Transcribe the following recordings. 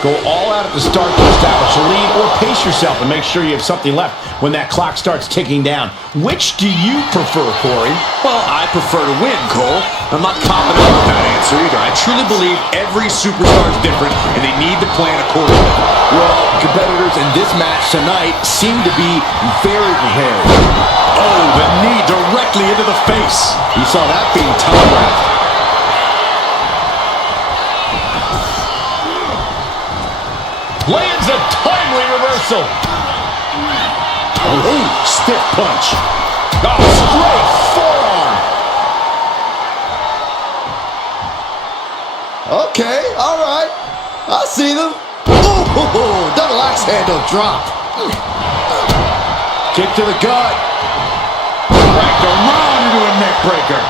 Go all out at the start to establish a lead, or pace yourself and make sure you have something left when that clock starts ticking down. Which do you prefer, Corey? Well, I prefer to win, Cole. I'm not confident with that answer either. I truly believe every superstar is different, and they need to plan accordingly. Well, competitors in this match tonight seem to be very prepared. Oh, the knee directly into the face. You saw that being telegraphed. Lands a timely reversal. Oh, stiff punch. Oh, straight forearm. Okay, all right. I see them. Ooh, double axe handle drop. Kick to the gut. Wrapped around into a neck breaker.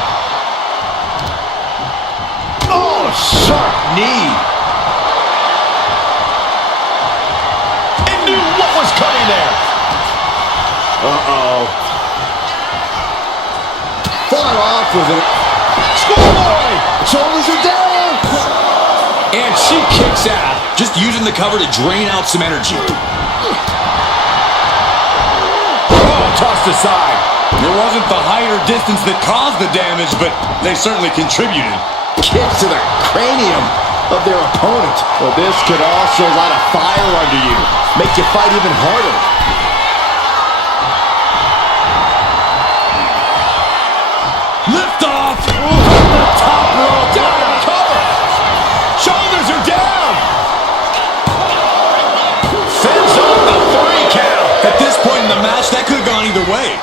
Oh, sharp knee. What was coming there? Uh-oh. Fought off with it. Schoolboy! Shoulders are down. And she kicks out, just using the cover to drain out some energy. Oh, tossed aside. It wasn't the height or distance that caused the damage, but they certainly contributed. Kicks to the cranium of their opponent. Well, this could also light a fire under you. Make you fight even harder. Lift off! The top rope. Down to cover. Shoulders are down. Fends off the 3 count. At this point in the match, that could have gone either way.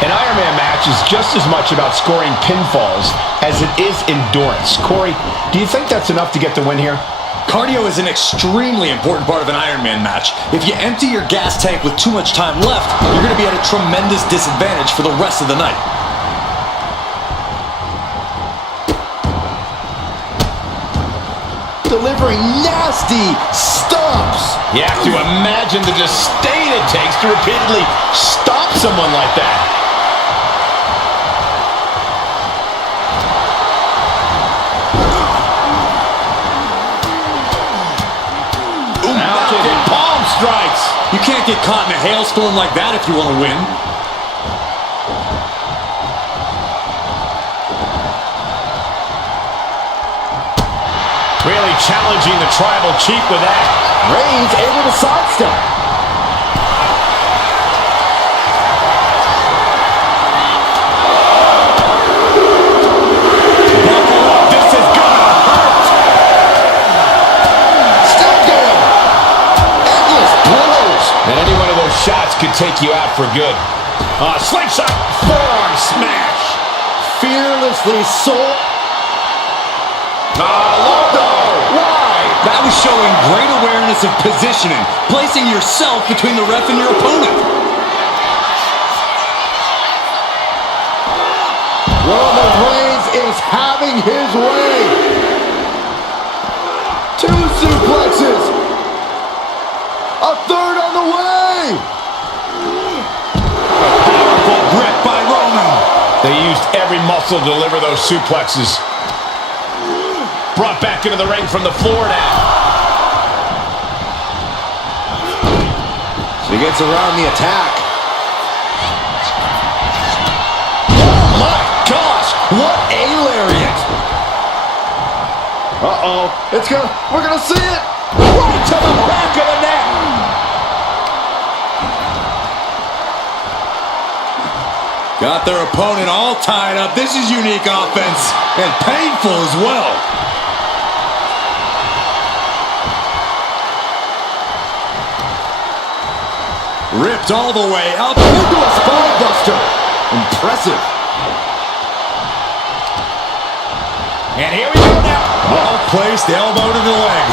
An Iron Man match is just as much about scoring pinfalls as it is endurance. Corey, do you think that's enough to get the win here? Cardio is an extremely important part of an Iron Man match. If you empty your gas tank with too much time left, you're going to be at a tremendous disadvantage for the rest of the night. Delivering nasty stomps. You have to imagine the disdain it takes to repeatedly stop someone like that. Palm strikes. You can't get caught in a hailstorm like that if you want to win. Really challenging the tribal chief with that. Reigns able to sidestep. Buckle up. This is gonna hurt. Still down. Endless blows. And any one of those shots could take you out for good. Slingshot forearm smash. Fearlessly sold. That was showing great awareness of positioning, placing yourself between the ref and your opponent. Roman Reigns is having his way. 2 suplexes. A third on the way. Powerful grip by Roman. They used every muscle to deliver those suplexes. Brought back into the ring from the floor now. She gets around the attack. Oh my gosh, what a lariat. Uh-oh. We're gonna see it. Right to the back of the neck. Got their opponent all tied up. This is unique offense and painful as well. Ripped all the way up Into a spine buster. Impressive. And here we go now. Well placed elbow to the leg.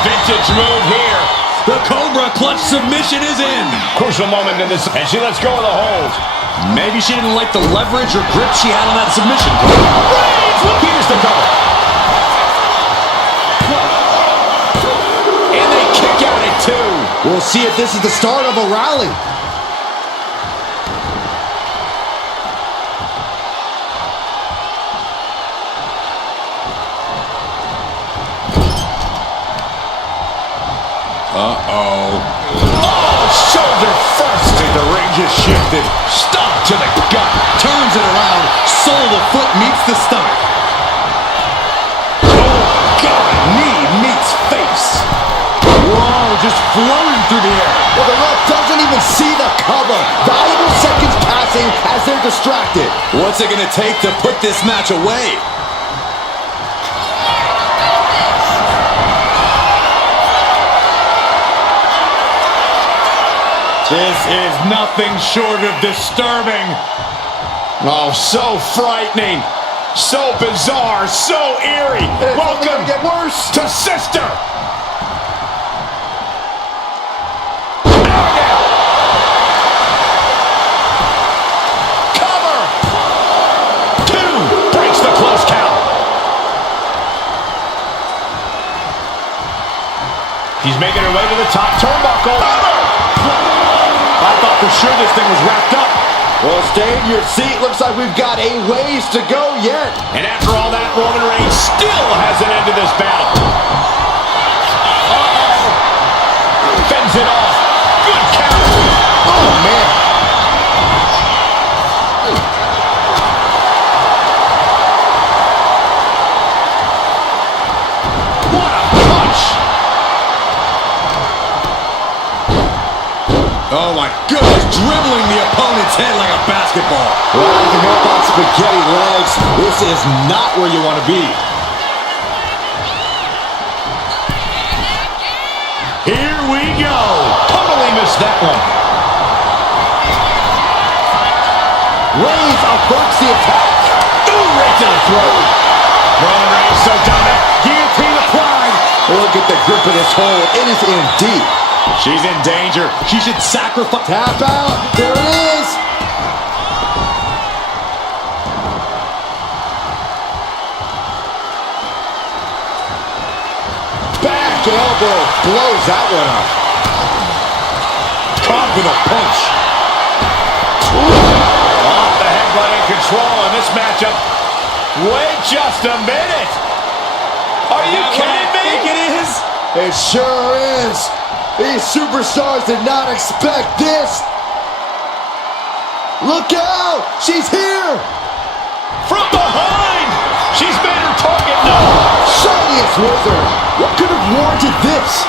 Vintage move here. The Cobra clutch submission is in. Crucial moment in this, and she lets go of the hold. Maybe she didn't like the leverage or grip she had on that submission. Reigns, here's the cover. And they kick out at 2. We'll see if this is the start of a rally. Uh-oh. Oh, shoulder first. The ring just shifted. Stomp to the gut. Turns it around. Sole of foot meets the stomach. Oh, God. Knee meets face. Whoa, just floating through the air. Well, the ref doesn't even see the cover. Valuable seconds passing as they're distracted. What's it going to take to put this match away? This is nothing short of disturbing. Oh, so frightening. So bizarre. So eerie. It's Welcome only gonna get worse. to Sister. Cover. 2. Breaks the close count. She's making her way to the top turnbuckle. I thought for sure this thing was wrapped up. Well, stay in your seat. Looks like we've got a ways to go yet. And after all that, Roman Reigns still hasn't ended this battle. Uh-oh. Fends it off. Good count. Oh, man. What a punch. Oh my goodness, dribbling the opponent's head like a basketball. Riding him up on spaghetti legs. This is not where you want to be. Here we go. Totally missed that one. Reigns averts the attack. Ooh, right to the throat. Roman Reigns so dominant. Guillotine applied. Look at the grip of this hold. It is in deep. She's in danger. She should sacrifice. Tap out. There it is. Back elbow blows that one up. Caught with a punch. Off the headbutt in control in this matchup. Wait just a minute. Are you kidding me? I think it is. It sure is. These superstars did not expect this. Look out! She's here! From behind! She's made her target known. Shiniest wizard! What could have warranted this?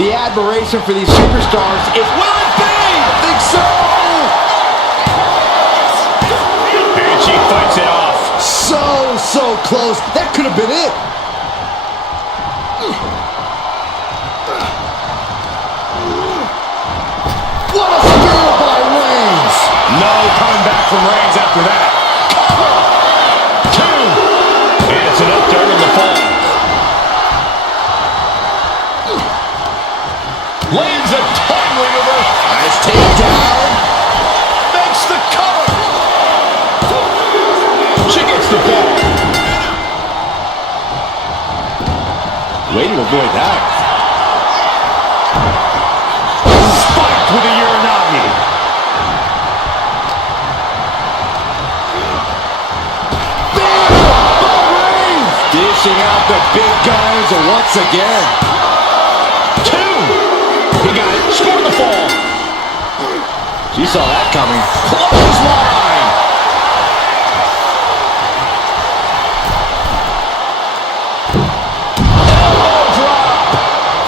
The admiration for these superstars is will it be? I think so! And she fights it off. So close. That could have been it. What a spear by Reigns! No coming back from Reigns after that. Cover! 2. And it's enough to earn the fall. Lands a timely reverse. Nice takedown. Makes the cover. She gets the ball. Way to avoid that. Spiked with a Uranagi. Dishing out the big guns once again. 2. He got it. Scored the fall. She saw that coming. Clothesline. Elbow drop.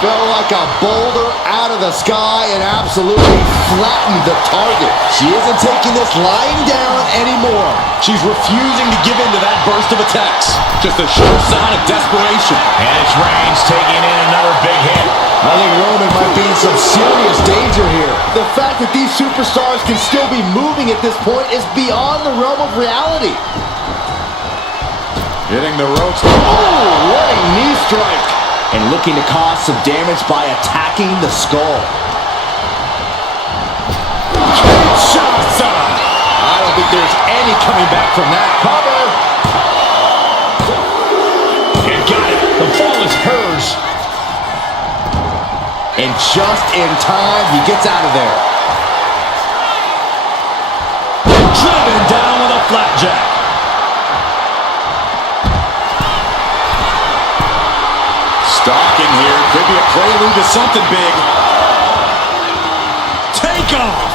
Fell like a boulder out of the sky and absolutely flattened the target. She isn't taking this lying down anymore. She's refusing to give in to that burst of attacks. Just a sure sign of desperation. And it's Reigns taking in another big hit. I think Roman might be in some serious danger here. The fact that these superstars can still be moving at this point is beyond the realm of reality. Hitting the ropes. Oh, what a knee strike. And looking to cause some damage by attacking the skull. Kinshasa. I don't think there's any coming back from that. Cover. And got it. The fall And just in time, he gets out of there. Driven down with a flapjack. Stalking here. Could be a prelude to something big. Take off.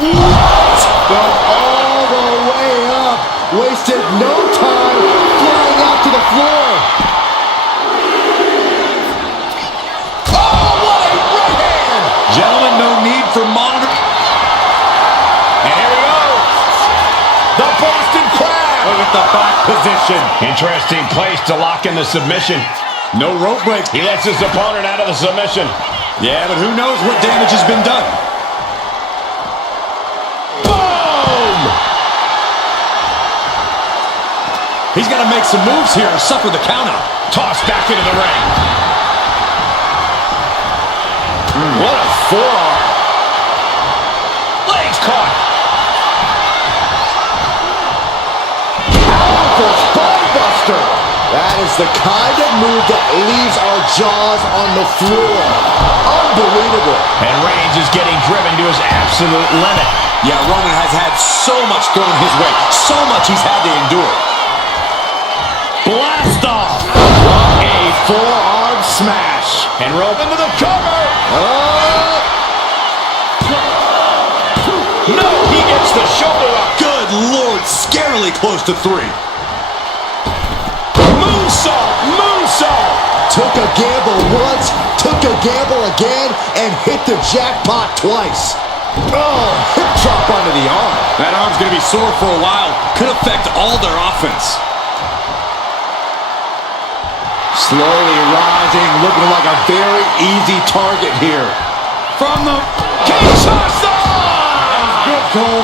What? But all the way up. Wasted no time flying out to the floor. Oh, what a right hand! Gentlemen, no need for monitor. And here we go. The Boston Crab. Look at the back position. Interesting place to lock in the submission. No rope break. He lets his opponent out of the submission. Yeah, but who knows what damage has been done. Boom! He's got to make some moves here or suffer the countout. Tossed back into the ring. What a forearm. Legs caught. Powerful spinebuster. That is the kind of move that leaves our jaws on the floor. Unbelievable. And Reigns is getting driven to his absolute limit. Yeah, Roman has had so much thrown his way. So much he's had to endure. Blast off. A forearm smash. And Roman into the cover. No, he gets the shoulder up. Good Lord, scarily close to 3. Moonsault, moonsault. Took a gamble once, took a gamble again, and hit the jackpot twice. Oh, hip drop onto the arm. That arm's going to be sore for a while. Could affect all their offense. Slowly rising, looking like a very easy target here. From the Kinshasa! Good goal.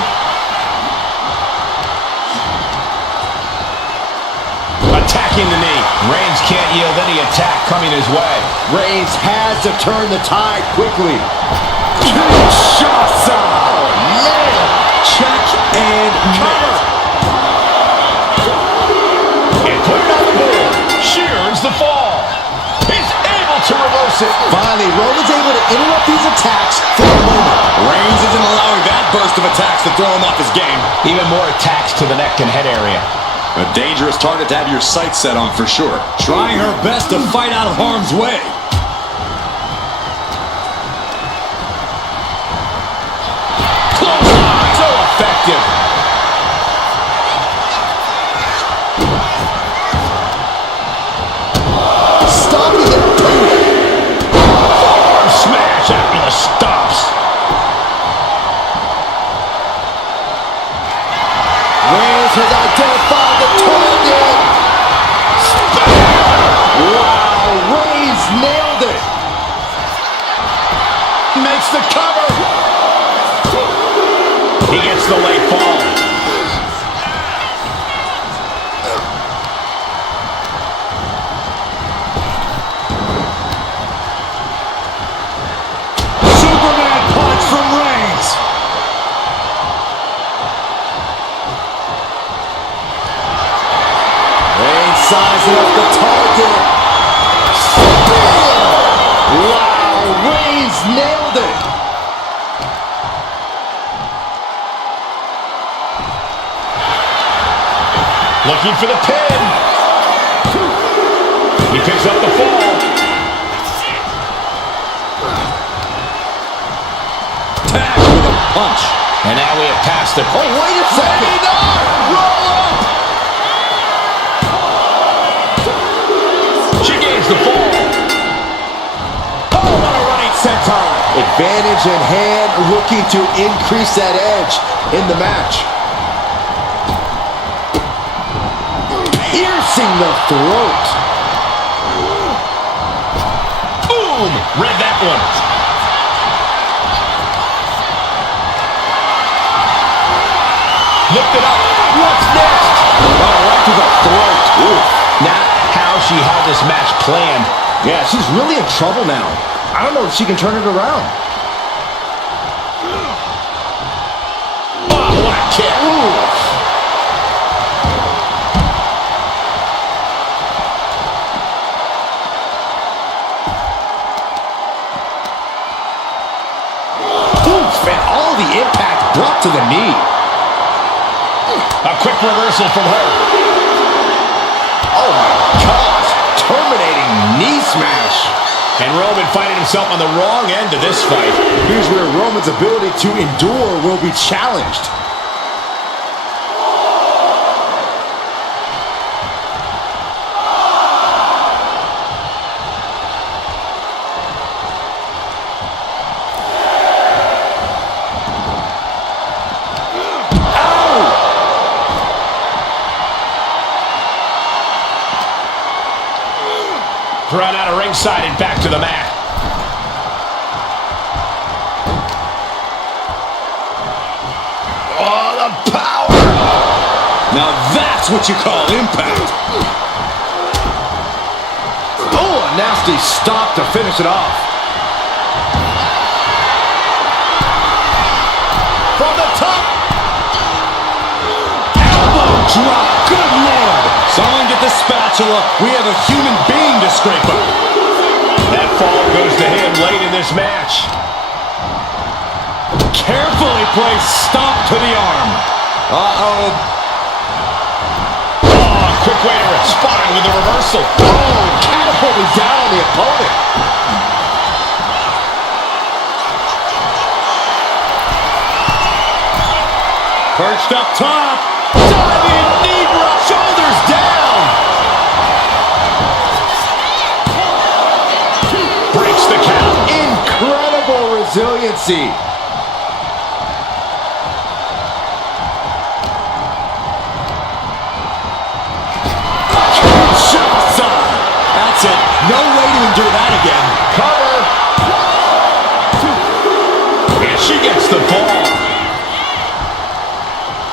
Attacking the knee. Reigns can't yield any attack coming his way. Reigns has to turn the tide quickly. Kinshasa! Man! Check and cover. And put it on the board. Shears the fall. He's able to reverse it. Finally, Roman's able to interrupt these attacks for a moment. Reigns isn't allowing that burst of attacks to throw him off his game. Even more attacks to the neck and head area. A dangerous target to have your sights set on for sure. Trying her best to fight out of harm's way. Clothesline. So effective. Stopping it. Forearm smash after the stops. Reigns has identified the target. Wow, Reigns nailed it. Makes the cover. He gets the late fall. Superman punch from Reigns. Reigns sizing up the target. Wow, Reigns nailed it. Looking for the pin. He picks up the fall. Tag with a punch. And now we have passed the... Oh, wait a second. Roll up. She gains the fall. Oh, what a running senton. Advantage in hand, looking to increase that edge in the match. Piercing the throat. Boom! Read that one. Lift it up. What's next? Oh, right to the throat. Ooh. Not how she had this match planned. Yeah, she's really in trouble now. I don't know if she can turn it around. Oh, what a kick. Ooh. Oof, and all the impact brought to the knee. A quick reversal from her. Oh my gosh, terminating knee smash. And Roman finding himself on the wrong end of this fight. Here's where Roman's ability to endure will be challenged. Thrown out of ringside and back to the mat. Oh, the power! Now that's what you call impact. Oh, a nasty stop to finish it off. From the top. Elbow drop. Good Lord. Someone get the spatula. We have a human being to scrape up. That fall goes to him late in this match. Carefully placed stop to the arm. Uh-oh. Oh, quick way to respond with the reversal. Oh, catapulting down on the opponent. Perched up top. Diving knee drop. Shoulders down. Breaks the count. Incredible resiliency. That's it. No way to endure that again. Cover. And she gets the ball.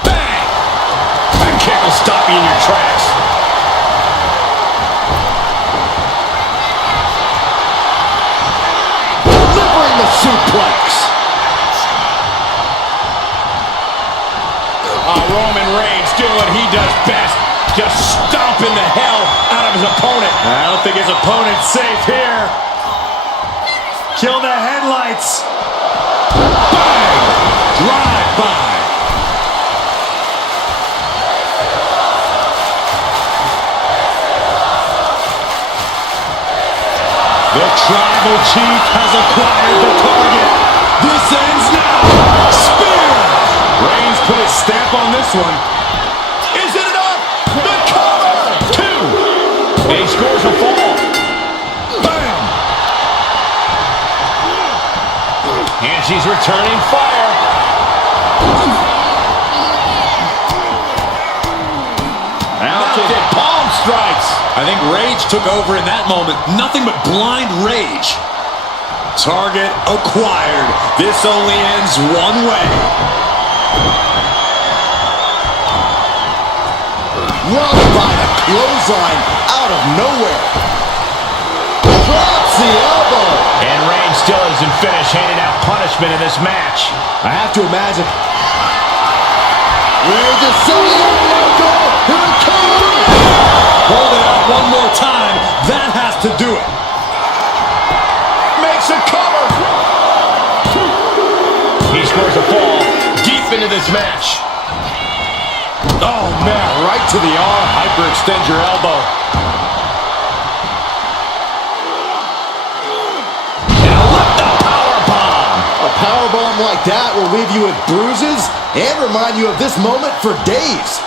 Bang! That kick will stop you in your tracks. Delivering the suplex. Roman Reigns doing what he does best. Just stomping the hell out of his opponent. I don't think his opponent's safe here. Kill the headlights. Bang! Drive by. The tribal chief has acquired the target. This ends now. Spear. Reigns put his stamp on this one. Is it enough? The cover! Two! And he scores a fall. Bam! And she's returning fire. Mounted palm strikes. I think rage took over in that moment. Nothing but blind rage. Target acquired. This only ends one way. Run by the clothesline out of nowhere. Drops the elbow. And Reigns still isn't finished handing out punishment in this match. I have to imagine. We're just setting up the goal. Here it comes. Hold it out one more time. That has to do it. Makes a cover. He scores a fall deep into this match. Oh, man, right to the arm. Hyperextend your elbow. And what the powerbomb. A powerbomb like that will leave you with bruises and remind you of this moment for days.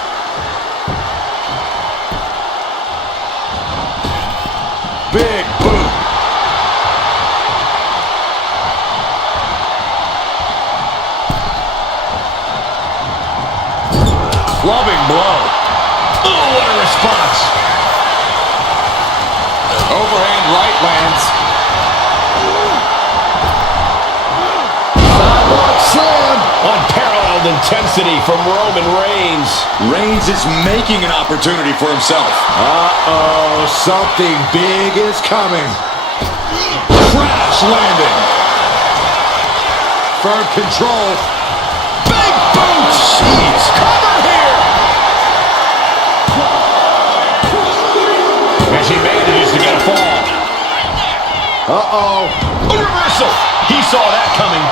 Big boot. Clubbing blow. Oh, what a response. Overhand right lands. Sidewalk slam. Unparalleled intensity from Roman Reigns. Reigns is making an opportunity for himself. Uh-oh, something big is coming. Crash landing. Firm control. Big boot. Jeez, cover here. As he manages to get a fall. Uh-oh. A reversal. He saw that coming.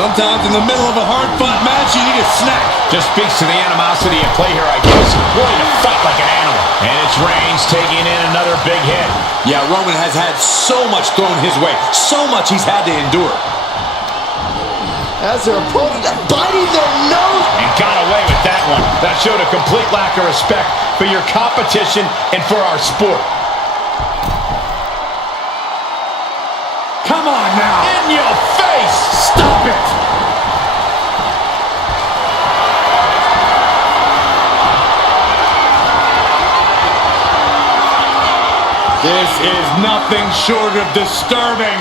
Sometimes in the middle of a hard-fought match, you need a snack. Just speaks to the animosity at play here, I guess. Willing to fight like an animal. And it's Reigns taking in another big hit. Yeah, Roman has had so much thrown his way. So much he's had to endure. As their opponent biting their nose. And got away with that one. That showed a complete lack of respect for your competition and for our sport. Come on now. In your face! Stop it! This is nothing short of disturbing.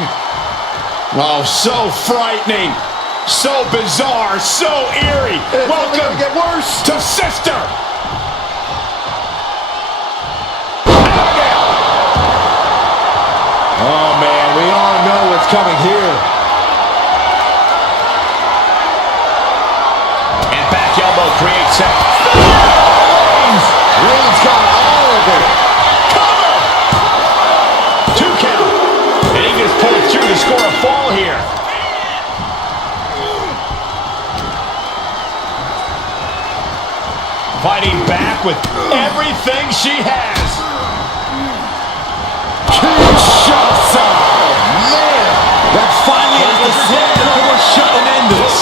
Oh, so frightening. So bizarre. So eerie. It's only Welcome gonna get worse. to Sister. Oh, man, we all know what's coming here. And back elbow creates that. Reigns got all of it. Cover! 2 count. And he just pulled through to score a fall here. Fighting back with everything she has. Kinshasa! Man! That finally has to slam the door shut and end this.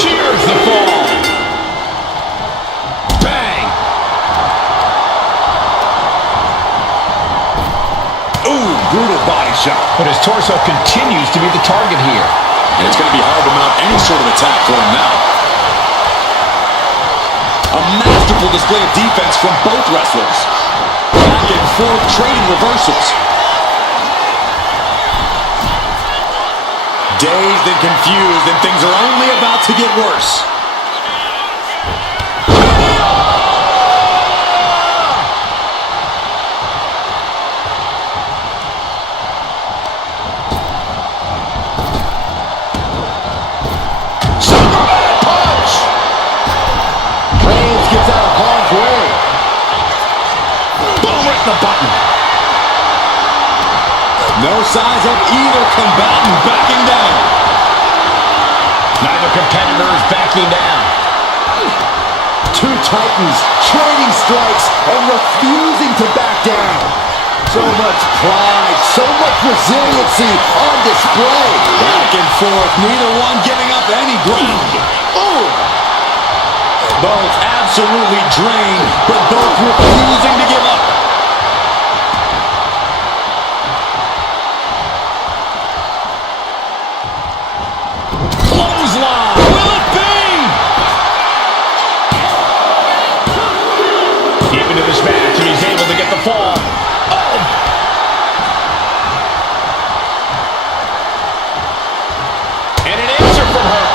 Cheers the fall. Bang! Ooh, brutal body shot. But his torso continues to be the target here. And it's going to be hard to mount any sort of attack for him now. A masterful display of defense from both wrestlers. Back and forth trading reversals. Dazed and confused, and things are only about to get worse. No signs of either combatant backing down. Neither competitor is backing down. Two titans trading strikes and refusing to back down. So much pride, so much resiliency on display. Back and forth, neither one giving up any ground. Oh! Both absolutely drained, but both refusing to give up. This match, and he's able to get the fall. Oh! And an answer from her.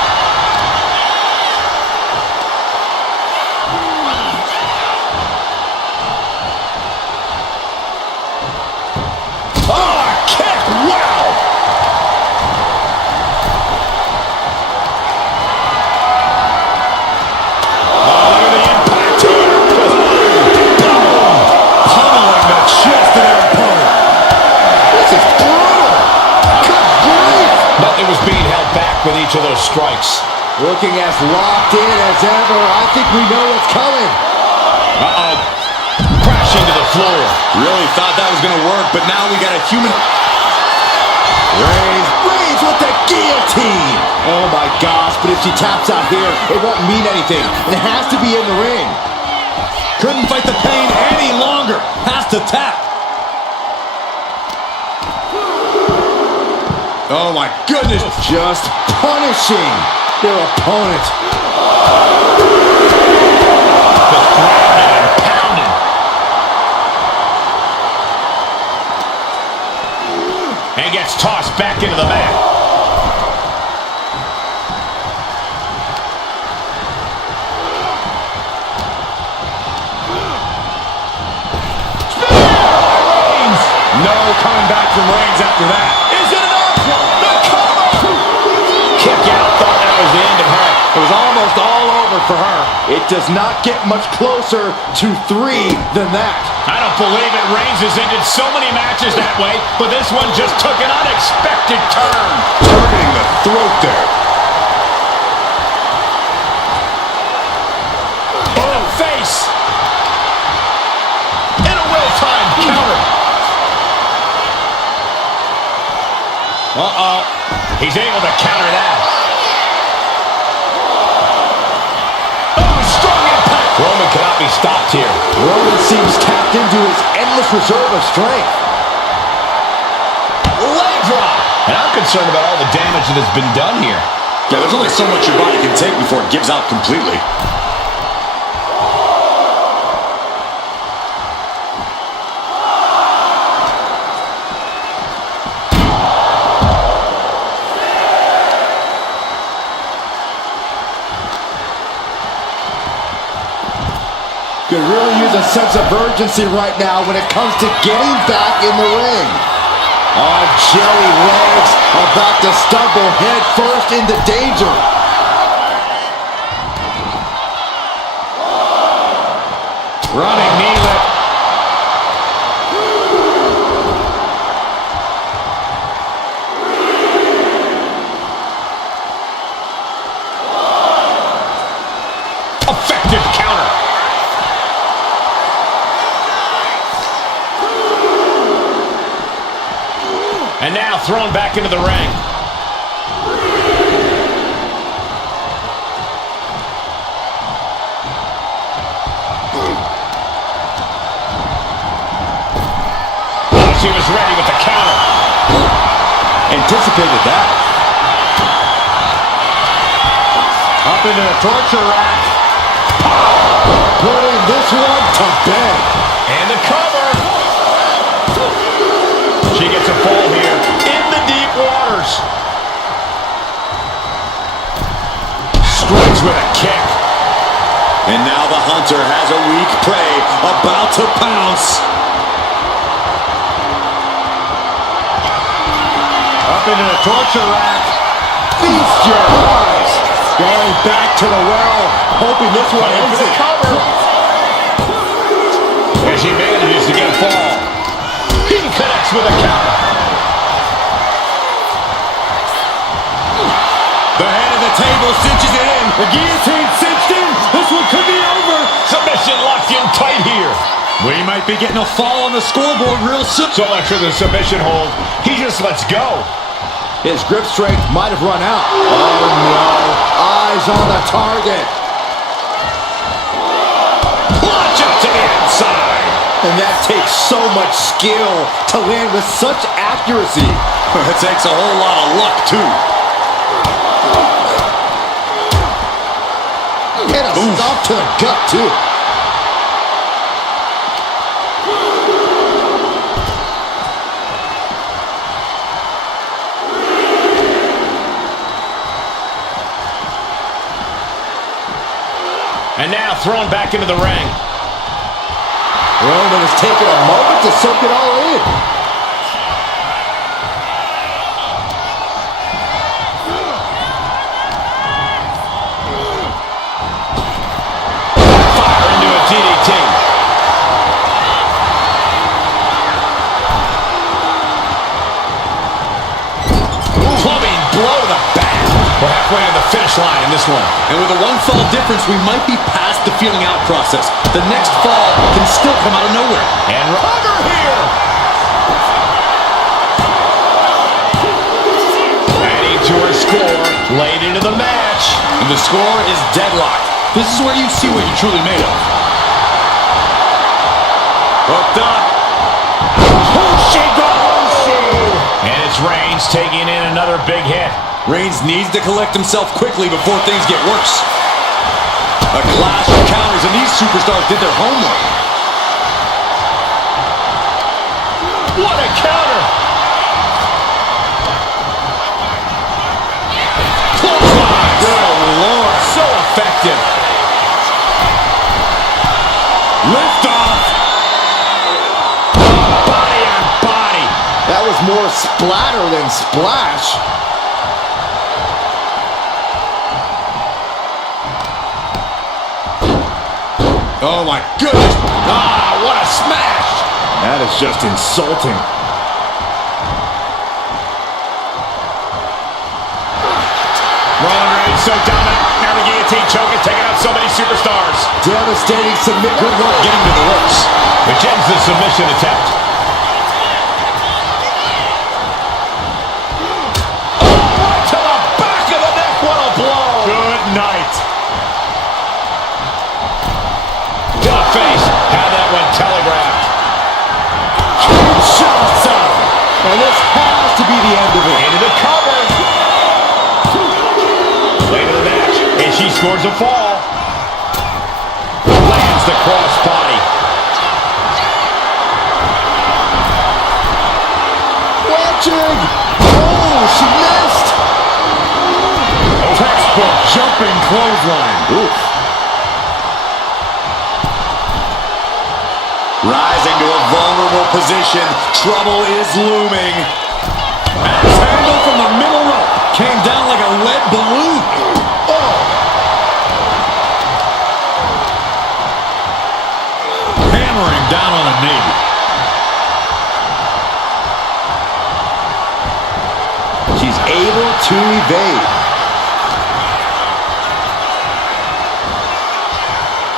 Oh, a kick! Wow! With each of those strikes. Looking as locked in as ever. I think we know what's coming. Uh-oh. Crashing to the floor. Really thought that was going to work, but now we got a human... Reigns with the guillotine. Oh my gosh, but if she taps out here, it won't mean anything. It has to be in the ring. Couldn't fight the pain any longer. Has to tap. Oh my goodness. Just punishing their opponent. Just grounded and pounded. And gets tossed back into the mat. No coming back from Reigns after that. Is it enough? The cover! Kick out. Thought that was the end of her. It was almost all over for her. It does not get much closer to 3 than that. I don't believe it. Reigns has ended so many matches that way, but this one just took an unexpected turn. Targeting the throat there. Uh-oh. He's able to counter that. Oh, strong impact. Roman cannot be stopped here. Roman seems tapped into his endless reserve of strength. Leg drop. And I'm concerned about all the damage that has been done here. Yeah, there's only so much your body can take before it gives out completely. Could really use a sense of urgency right now when it comes to getting back in the ring. Oh, jelly legs about to stumble head first into danger. Running knee lift. Effective counter. And now thrown back into the ring. She was ready with the counter. Anticipated that. Up into the torture rack. Putting this one to bed. And the cover. She gets a fall here in the deep waters. Strikes with a kick. And now the hunter has a weak prey about to pounce. Up into the torture rack. Feast your eyes. Going back to the well, hoping this one ends it. Cover. And she manages to get a fall. He connects with a counter. The head of the table cinches it in. The guillotine cinched in. This one could be over. Submission locked in tight here. We might be getting a fall on the scoreboard real soon. So much for the submission hold. He just lets go. His grip strength might have run out. Oh no. Eyes on the target. Launch up to the outside. And that takes so much skill to land with such accuracy. It takes a whole lot of luck, too. And a stomp to the gut, too. And now thrown back into the ring. Roman has taken a moment to soak it all in. Fire into a DDT. Plumbing blow to the back. We're halfway to the finish line in this one. And with a one-fall difference, we might be past the feeling out process. The next fall can still come out of nowhere. And over here. Adding to her score late into the match. And the score is deadlocked. This is where you see what you're truly made of. Hooked up. And it's Reigns taking in another big hit. Reigns needs to collect himself quickly before things get worse. A clash of counters, and these superstars did their homework. What a counter! Clothesline! Good Lord, so effective. Lift off. Body on body. That was more splatter than splash. Oh my goodness! Ah, what a smash! That is just insulting. Roman Reigns so dominant. Now the guillotine choke is taking out so many superstars. Devastating submit. Good work getting to the ropes. Which ends the submission attempt. face. How that went telegraphed. Kinshasa. And this has to be the end of it. Into the cover. Late in the match, and she scores a fall. Lands the cross body. Watching. Oh, she missed. Textbook jumping clothesline. Oof. Rising to a vulnerable position. Trouble is looming. Axe handle from the middle rope. Came down like a lead balloon. Oh. Hammering down on a knee. She's able to evade.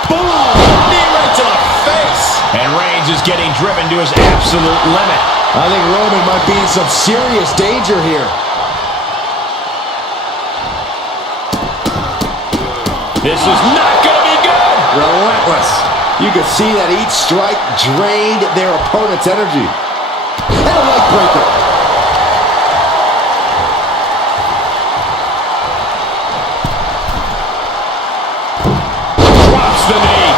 Boom! Knee right to the face. And Reigns is getting driven to his absolute limit. I think Roman might be in some serious danger here. This is not going to be good. Relentless. You could see that each strike drained their opponent's energy. And a leg breaker. Drops the knee.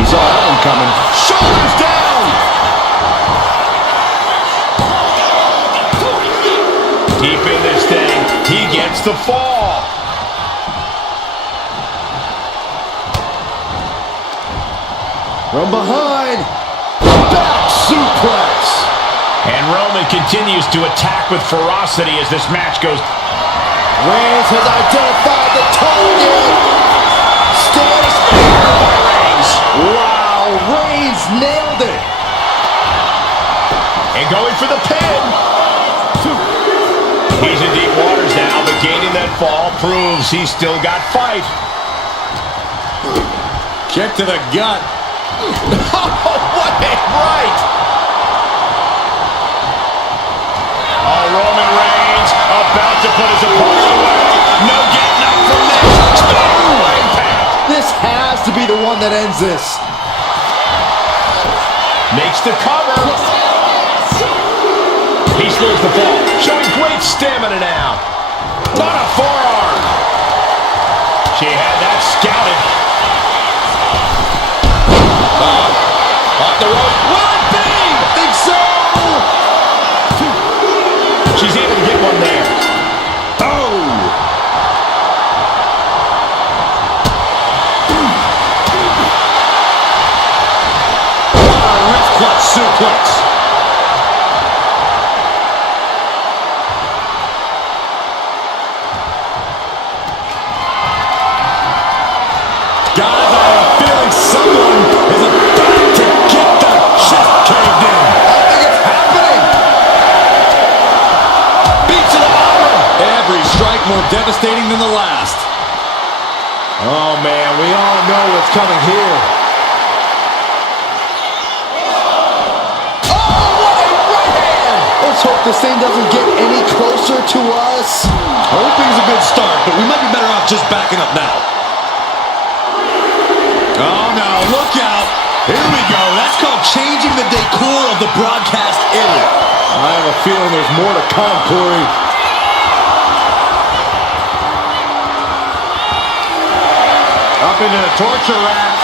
He saw that one coming. Shoulders down. Deep in this thing, he gets the fall. From behind. Back suplex. And Roman continues to attack with ferocity as this match goes. Reigns has identified the target. Stands by Reigns. Wow, Reigns nailed it. And going for the pin. He's in deep waters now, but gaining that fall proves he's still got fight. Kick to the gut. What a right! Oh, Roman Reigns about to put his opponent away. No getting up from this. Oh, impact. This has to be the one that ends this. Makes the cover. He scores the fall, showing great stamina now. Not a forearm. She had that scouted. Off the rope. Will it be? I think so. She's able to get one there. Oh! Wrist clutch suplex. Guys, I have a feeling someone is about to get the chest caved in. I think it's happening. Beat to the bottom. Every strike more devastating than the last. Oh, man, we all know what's coming here. Oh, what a right hand. Let's hope this thing doesn't get any closer to us. Hoping's a good start, but we might be better off just backing up now. Oh, no, look out. Here we go. That's called changing the decor of the broadcast area. I have a feeling there's more to come, Corey. Up into the torture rack.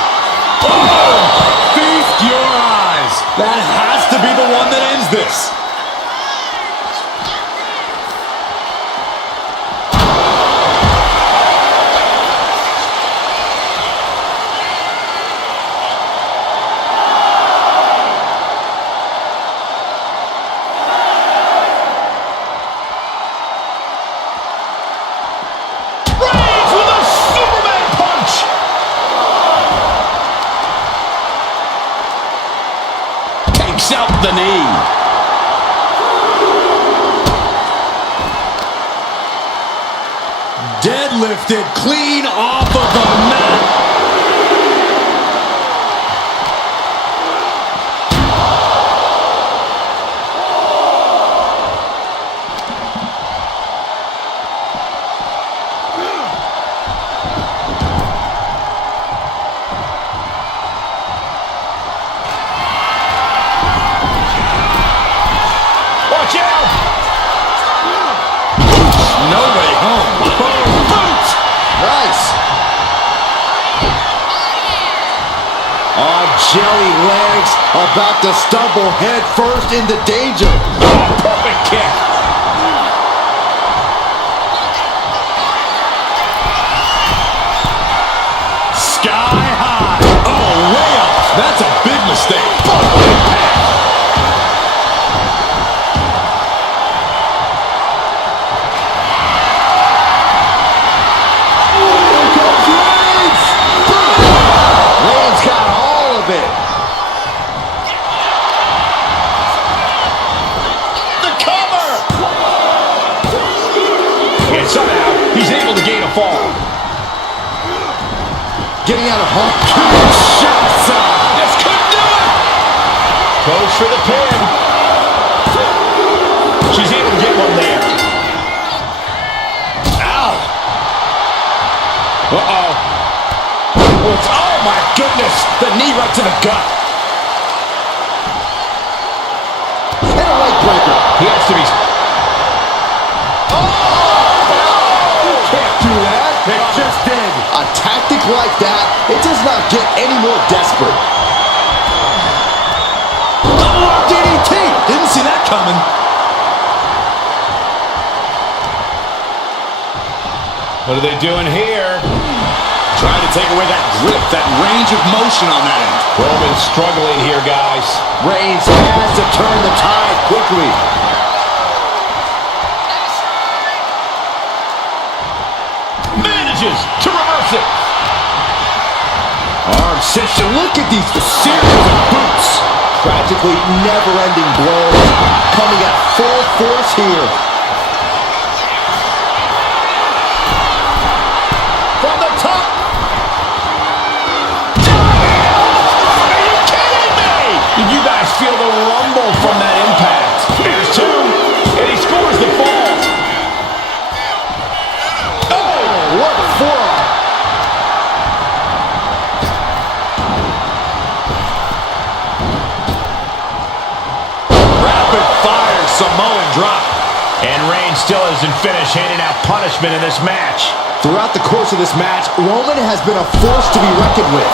Oh! Feast your eyes. That has to be the one that ends this. Reigns with a Superman punch! Takes out the knee. Deadlifted clean off of the mat. jelly legs, about to stumble head first into danger. Oh, perfect kick. Sky high. Oh, way up. That's a big mistake. Reigns got all of it. The cover. And somehow, he's able to gain a fall. Getting out of harm. Shots up. This could do it. Goes for the pin. She's able to get one there. Ow. Uh-oh. Oh, my goodness. The knee right to the gut. And a leg breaker. He has to be... You can't do that. It just did. A tactic like that, it does not get any more desperate. Double DDT. Didn't see that coming. What are they doing here? Trying to take away that grip, that range of motion on that end. Roman's struggling here, guys. Reigns has to turn the tide quickly. Manages to reverse it. Arm cinch. Look at these series of boots. Practically never-ending blows coming at full force here. From the top. Are you kidding me? Did you guys feel the rumble from that impact? Here's two. And he scores the fall. Oh, what a forearm. Rapid fire Samoan drop. And Reigns still isn't finished handing out punishment in this match. Throughout the course of this match, Roman has been a force to be reckoned with.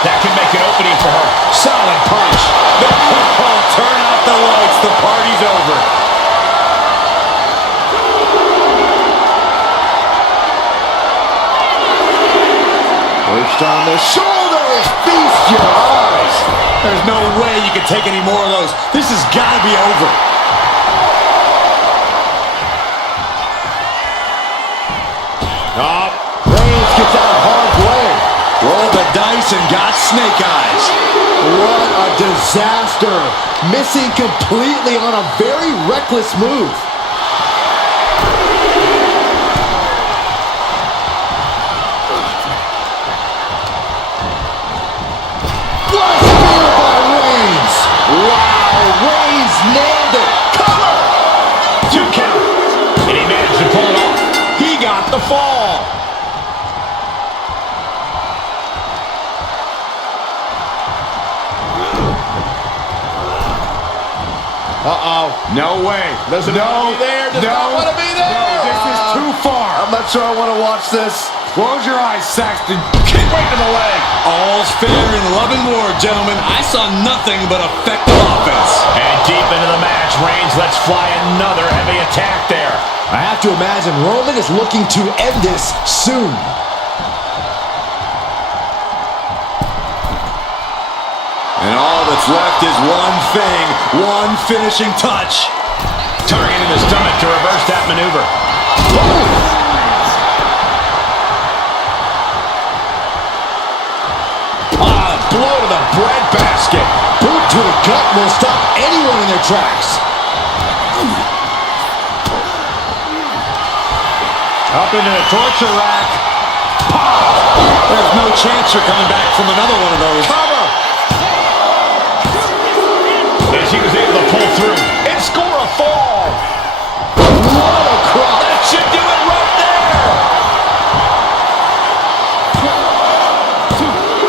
That can make an opening for her. Solid punch. Oh, turn out the lights. The party's over. Perched on the shoulders. Feast your eyes. There's no way you can take any more of those. This has got to be over. Reigns gets out a hard way. Rolled the dice and got snake eyes. What a disaster. Missing completely on a very reckless move. What a spear by Reigns. Wow, Reigns nailed it. Cover. 2 count. And he managed to pull it off. He got the fall. Uh-oh. No way. Doesn't want to be there. Does not want to be there. No, this is too far. I'm not sure I want to watch this. Close your eyes, Saxton. Kick right to the leg. All's fair in love and war, gentlemen. I saw nothing but effective offense. And deep into the match, Reigns lets fly another heavy attack there. I have to imagine Roman is looking to end this soon. And all that's left is one thing, one finishing touch. Targeting the stomach to reverse that maneuver. Blow to the breadbasket. Boot to the gut will stop anyone in their tracks. Up into the torture rack. There's no chance you're coming back from another one of those. Cover. And she was able to pull through and score a fall. What a crop. That should do it right there.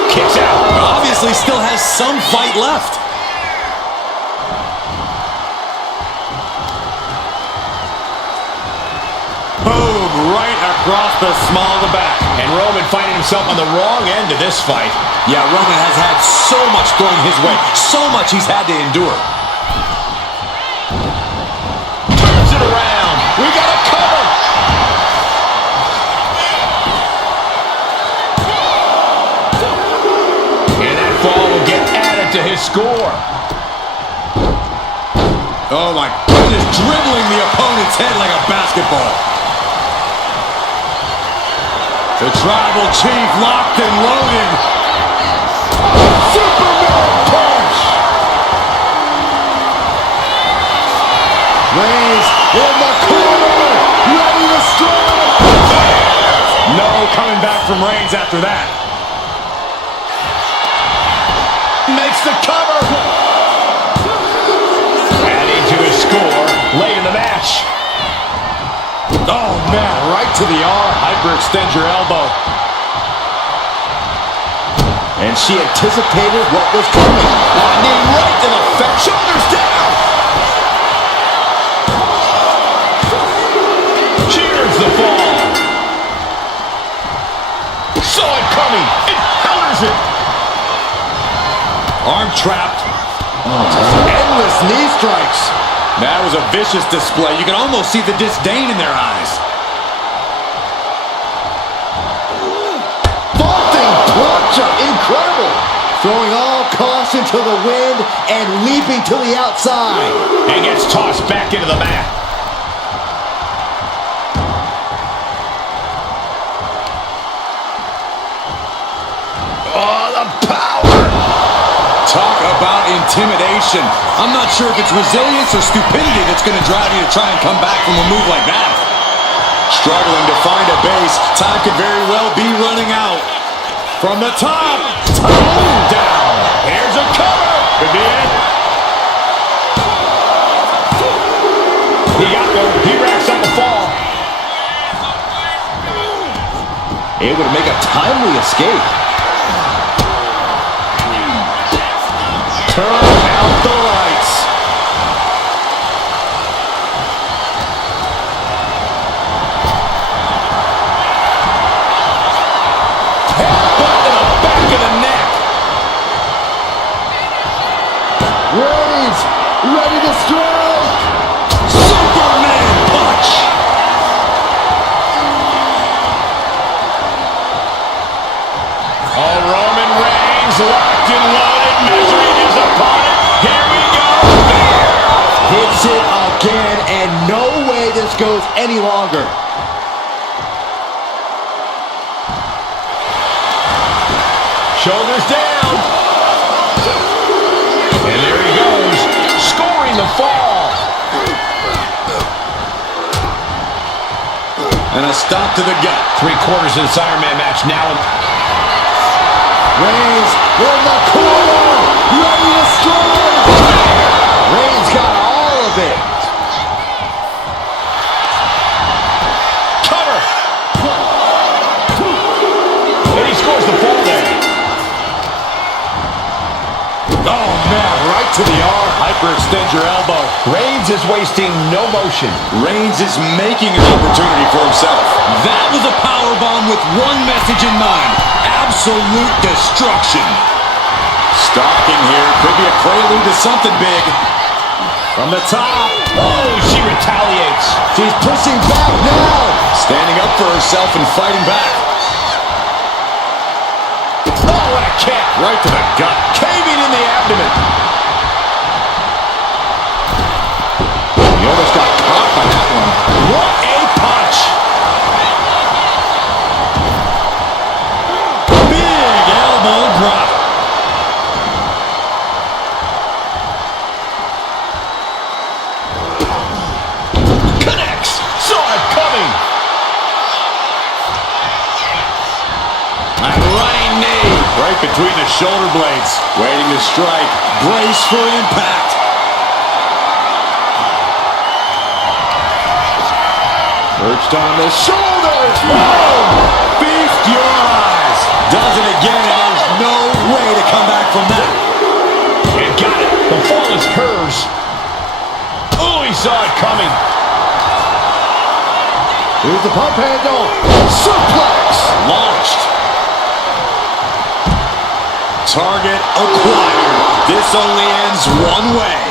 Kicks out. Obviously still has some fight left. Boom, across the small of the back. And Roman finding himself on the wrong end of this fight. Yeah, Roman has had so much thrown his way. So much he's had to endure. Turns it around. We got a cover. And that fall will get added to his score. Oh my goodness, dribbling the opponent's head like a basketball. The Tribal Chief locked and loaded. Superman punch! Reigns in the corner, ready to strike! No coming back from Reigns after that. Makes the cover. Adding to his score late in the match. Oh man, right to the arm. Hyperextend your elbow. And she anticipated what was coming. Knee right to the face. Shoulders down. Cheers the fall. Saw it coming. It counters it. Arm trapped. Endless knee strikes. That was a vicious display. You can almost see the disdain in their eyes. Vaulting plancha, incredible. Throwing all caution to the wind and leaping to the outside. And gets tossed back into the mat. Oh, the power. Talk about intimidation. I'm not sure if it's resilience or stupidity that's going to drive you to try and come back from a move like that. Struggling to find a base. Time could very well be running out. From the top. Down. Here's a cover. Could be it. He got one. He racks up the fall. Able to make a timely escape. Turn out the lights. Headbutt to the back of the neck. Reigns, ready to strike. Superman punch. Oh, Roman Reigns locked and loaded, measuring his opponent. Here we go. Hits it again, and no way this goes any longer. Shoulders down. And there he goes, scoring the fall. And a stop to the gut. 3/4 of this Iron Man match now. Reigns in the corner, ready to strike. Reigns got all of it. Cover. And he scores the fall there. Oh man, right to the arm. Hyperextend your elbow. Reigns is wasting no motion. Reigns is making an opportunity for himself. That was a powerbomb with one message in mind. Absolute destruction. Stalking here. Could be a prelude to something big. From the top. Oh, she retaliates. She's pushing back now. Standing up for herself and fighting back. Oh, what a kick. Right to the gut. Caving in the abdomen. He almost got caught by that one. What a punch. Big elbow drop. Connects. Saw it coming. A running knee. Right between the shoulder blades. Waiting to strike. Brace for impact. Perched on the shoulders. Boom! Feast your eyes. Does it again, and there's no way to come back from that. And got it. The fall is hers. Oh, he saw it coming. Here's the pump handle. Suplex. Launched. Target acquired. This only ends one way.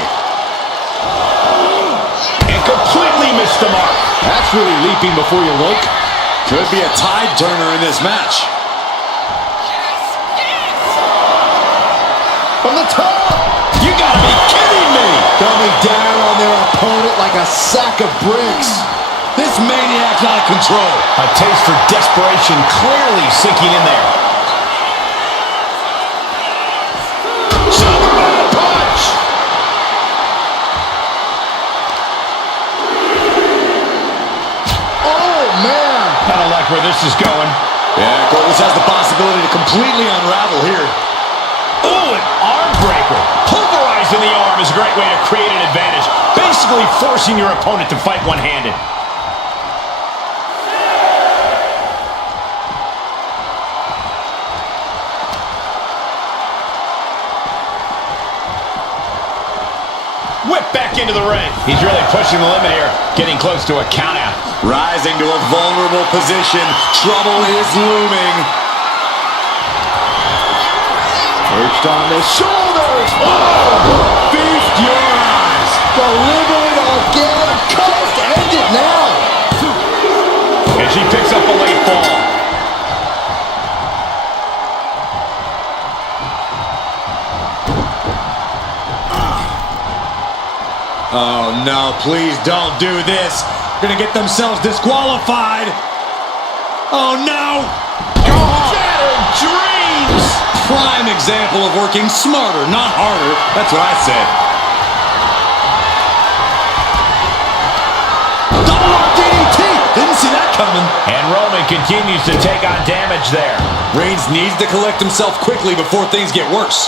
And completely missed the mark. That's really leaping before you look. Could be a tide turner in this match. From the top. You gotta be kidding me! Coming down on their opponent like a sack of bricks. This maniac's out of control. A taste for desperation clearly sinking in there. Superman punch! Oh, man. I don't like where this is going. Yeah, Cole, this has the possibility to completely unravel here. Oh, an arm breaker. Pulverizing the arm is a great way to create an advantage. Basically forcing your opponent to fight one-handed. Whip back into the ring. He's really pushing the limit here, getting close to a countout. Rising to a vulnerable position. Trouble is looming. Perched on the shoulders. Oh, Feast your eyes. delivered again. Just end it now. And she picks up a late fall. Oh, no, please don't do this. Gonna get themselves disqualified. Oh, no. Shattered dreams. Prime example of working smarter, not harder. That's what I said. Double up DDT. Didn't see that coming. And Roman continues to take on damage there. Reigns needs to collect himself quickly before things get worse.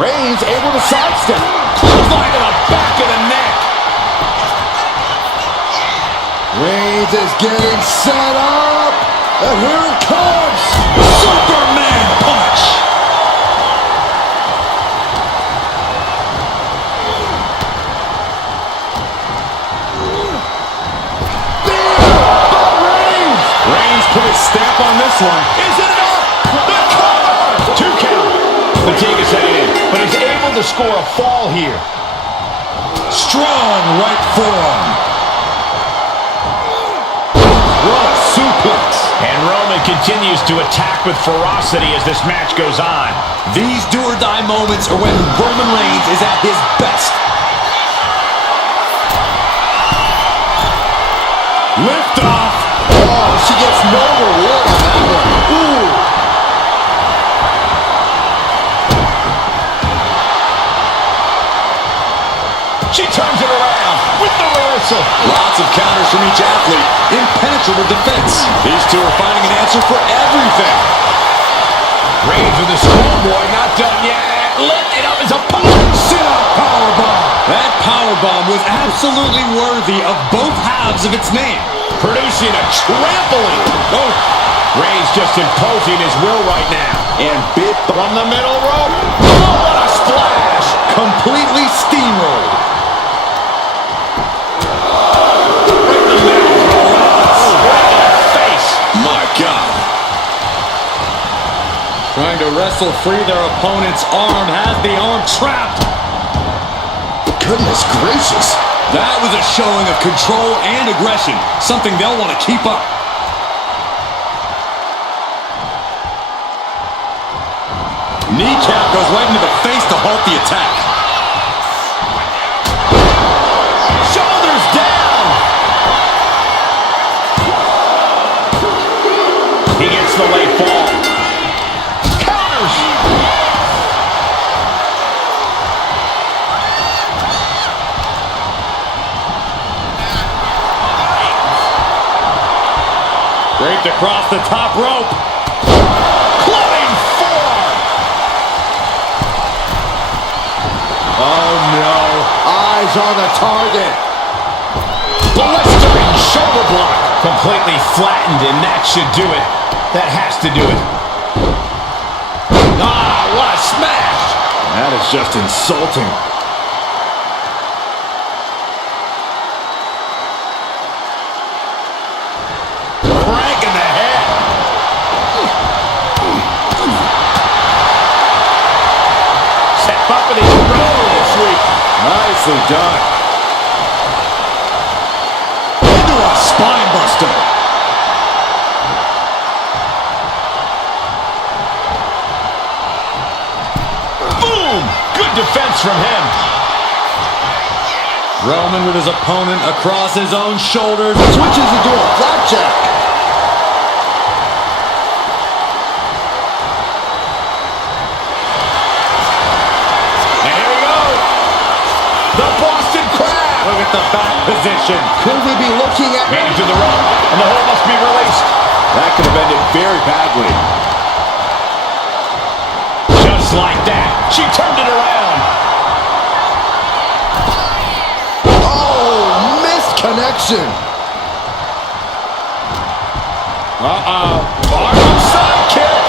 Reigns able to sidestep. Clothesline to the back of the neck. Reigns is getting set up. And here it comes. Superman punch. Reigns put his stamp on this one. Is it enough? The cover! 2 count. Fatigue is setting in, but he's able to score a fall here. Strong right forearm. What a suplex. And Roman continues to attack with ferocity as this match goes on. These do-or-die moments are when Roman Reigns is at his best. Lift off. Oh, she gets no reward on that one. Ooh. She turns it around with the reversal. Lots of counters from each athlete. Impenetrable defense. These two are finding an answer for everything. Reigns with the schoolboy, not done yet. Lifted up his opponent. Sit-up powerbomb. That powerbomb was absolutely worthy of both halves of its name. Producing a trampling. Oh, Reigns just imposing his will right now. And bit From the middle rope. Oh, what a splash. completely steamrolled. Face. My God. Trying to wrestle free their opponent's arm, has the arm trapped. Goodness gracious. That was a showing of control and aggression, something they'll want to keep up. Kneecap goes right into the face to halt the attack. Shoulders down. He gets the late fall. Counters. Draped across the top rope. Clubbing forearm. Oh, no. Eyes on the target. Blistering shoulder block. Completely flattened, and that should do it. That has to do it. Ah, what a smash. That is just insulting. Nicely done. Into a spine buster. Boom! Good defense from him. Roman with his opponent across his own shoulders. Switches into a flapjack. And here we go. The Boston Crab. Look at the back position. Could we be looking at... Made it to the rope, and the hold must be released. That could have ended very badly. Just like that, she turned it around. Oh, missed connection. Arm side kick.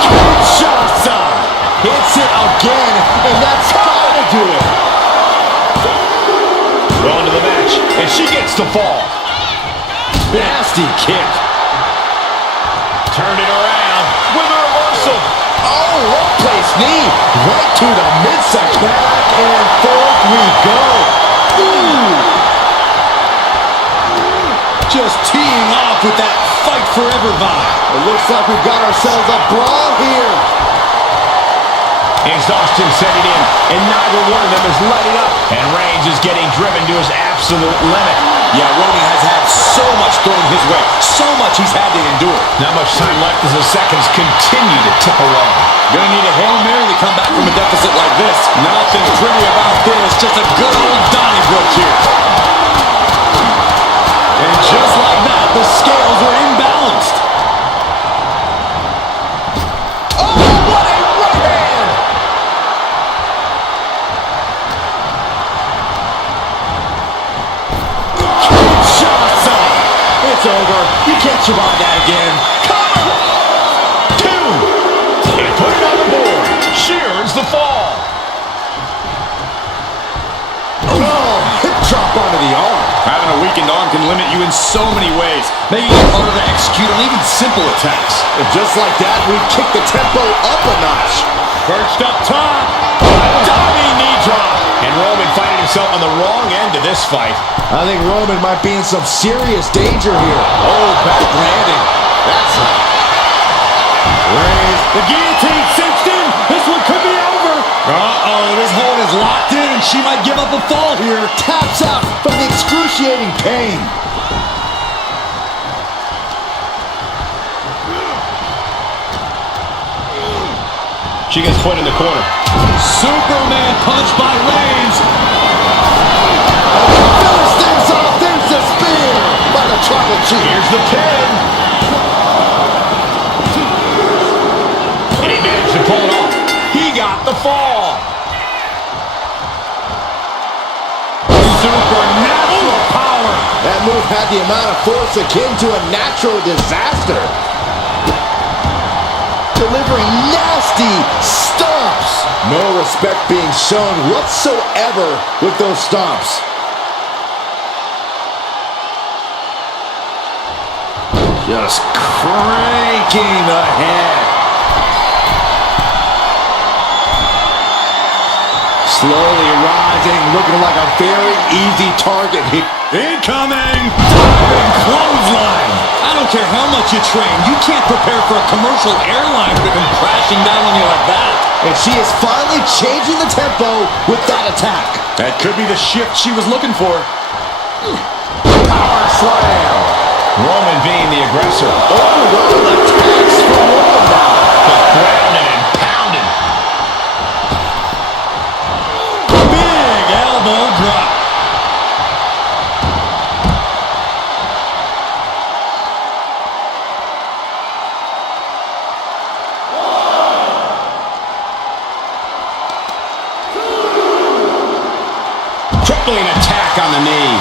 Kinshasa hits it again, and that's how to do it. Going to the match, and she gets the fall. Nasty kick. Turned it around with a reversal. Oh, well-placed knee right to the midsection. Back and forth we go. Ooh. Just teeing off with that fight forever vibe. It looks like we've got ourselves a brawl here. Exhaustion setting in, and neither one of them is letting up. And Reigns is getting driven to his absolute limit. Yeah, Roman has had so much thrown his way. So much he's had to endure. Not much time left as the seconds continue to tick away. Gonna need a Hail Mary to come back from a deficit like this. Nothing pretty about this. Just a good old Donnybrook here. And just like that, the scales are imbalanced. Oh, what a right hand! Kinshasa! It's over. You can't survive that again. Two. And put it on the board. She earns the fall. Oh, hip drop onto the arm. Having a weakened arm can limit you in so many ways, making it harder to execute on even simple attacks. And just like that, we've kicked the tempo up a notch. Perched up top. Diving knee drop. And Roman finding himself on the wrong end of this fight. I think Roman might be in some serious danger here. Oh, back landing. That's it. Reigns, the guillotine cinched in. This one could be over. Uh-oh, this hold is locked in, and she might give up a fall here. Taps out from the excruciating pain. She gets put in the corner. Superman punch by Reigns. Finish things off. There's the spear by the Tribal Chief. Here's the pin. And he managed to pull it off. He got the fall. Supernatural power. That move had the amount of force akin to a natural disaster. Delivering nasty stomps. No respect being shown whatsoever with those stomps. Just cranking the head. Slowly rising, looking like a very easy target here. Incoming! Diving clothesline! I don't care how much you train, you can't prepare for a commercial airliner to come crashing down on you like that. And she is finally changing the tempo with that attack. That could be the shift she was looking for. Power slam. Roman being the aggressor. Overwhelming attacks from Roman now. Just grounded and pounded. Big elbow drop. Crippling attack on the knee.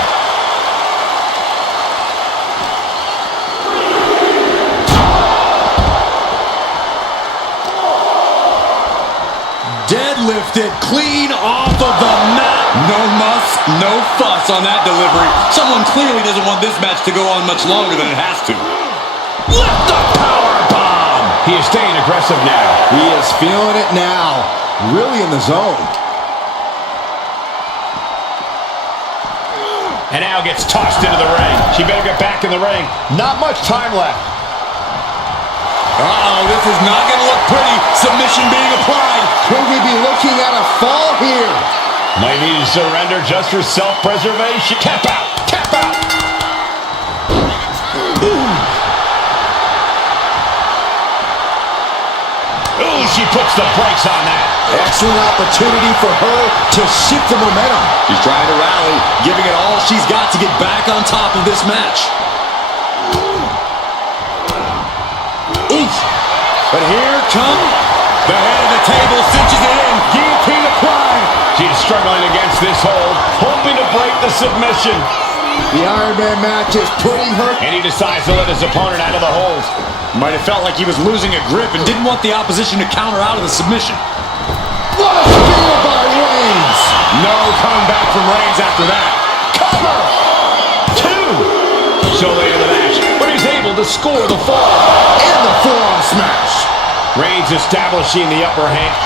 Deadlifted clean off of the mat. No muss, no fuss on that delivery. Someone clearly doesn't want this match to go on much longer than it has to. Lift the power bomb. He is staying aggressive now. He is feeling it now. Really in the zone. And now gets tossed into the ring. She better get back in the ring. Not much time left. Uh-oh, this is not going to look pretty. Submission being applied. Could we be looking at a fall here? Might need to surrender just for self-preservation. Tap out. Tap out. Ooh, she puts the brakes on that. Excellent opportunity for her to shift the momentum. She's trying to rally, giving it all she's got to get back on top of this match. Oof. But here comes the head of the table, cinches it in, guillotine applied. She's struggling against this hold, hoping to break the submission. The Iron Man match is putting her... And he decides to let his opponent out of the hold. Might have felt like he was losing a grip and didn't want the opposition to counter out of the submission. What a spear by Reigns! No coming back from Reigns after that. Cover! 2. So late in the match, but he's able to score the fall. And the forearm smash. Reigns establishing the upper hand.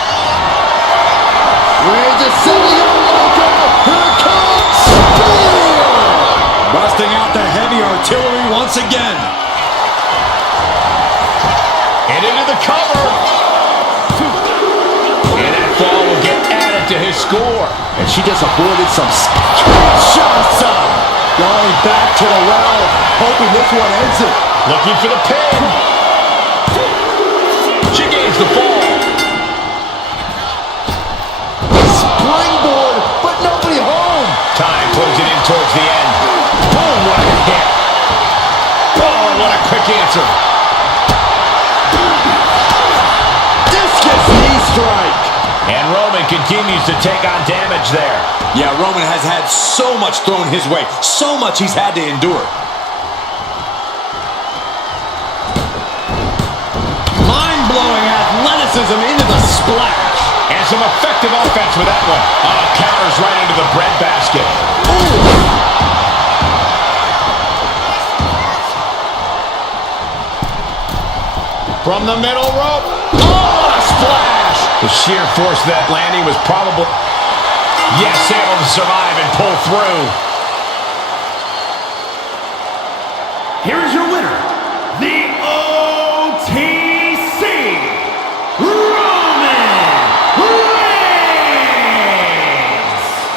Reigns is setting up Loco. Here it comes. Spear! Busting out the heavy artillery once again. And into the cover. And that fall will get added to his score. And she just avoided some Kinshasa. Going back to the well, hoping this one ends it. Looking for the pin. She gains the fall. Springboard, but nobody home. Time closing in towards the end. Boom, what a hit. Oh, what a quick answer. Discus knee strike. And Roman continues to take on damage there. Yeah, Roman has had so much thrown his way, so much he's had to endure. Mind-blowing athleticism into the splash. And some effective offense with that one. Counters right into the breadbasket. From the middle rope. Oh, what a splash. The sheer force of that landing was probably... Yes, able to survive and pull through. Here is your winner, the OTC, Roman Reigns!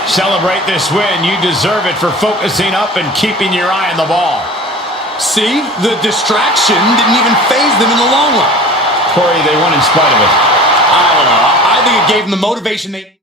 Celebrate this win. You deserve it for focusing up and keeping your eye on the ball. See, the distraction didn't even faze them in the long run. Corey, they won in spite of it. I don't know. I think it gave them the motivation they...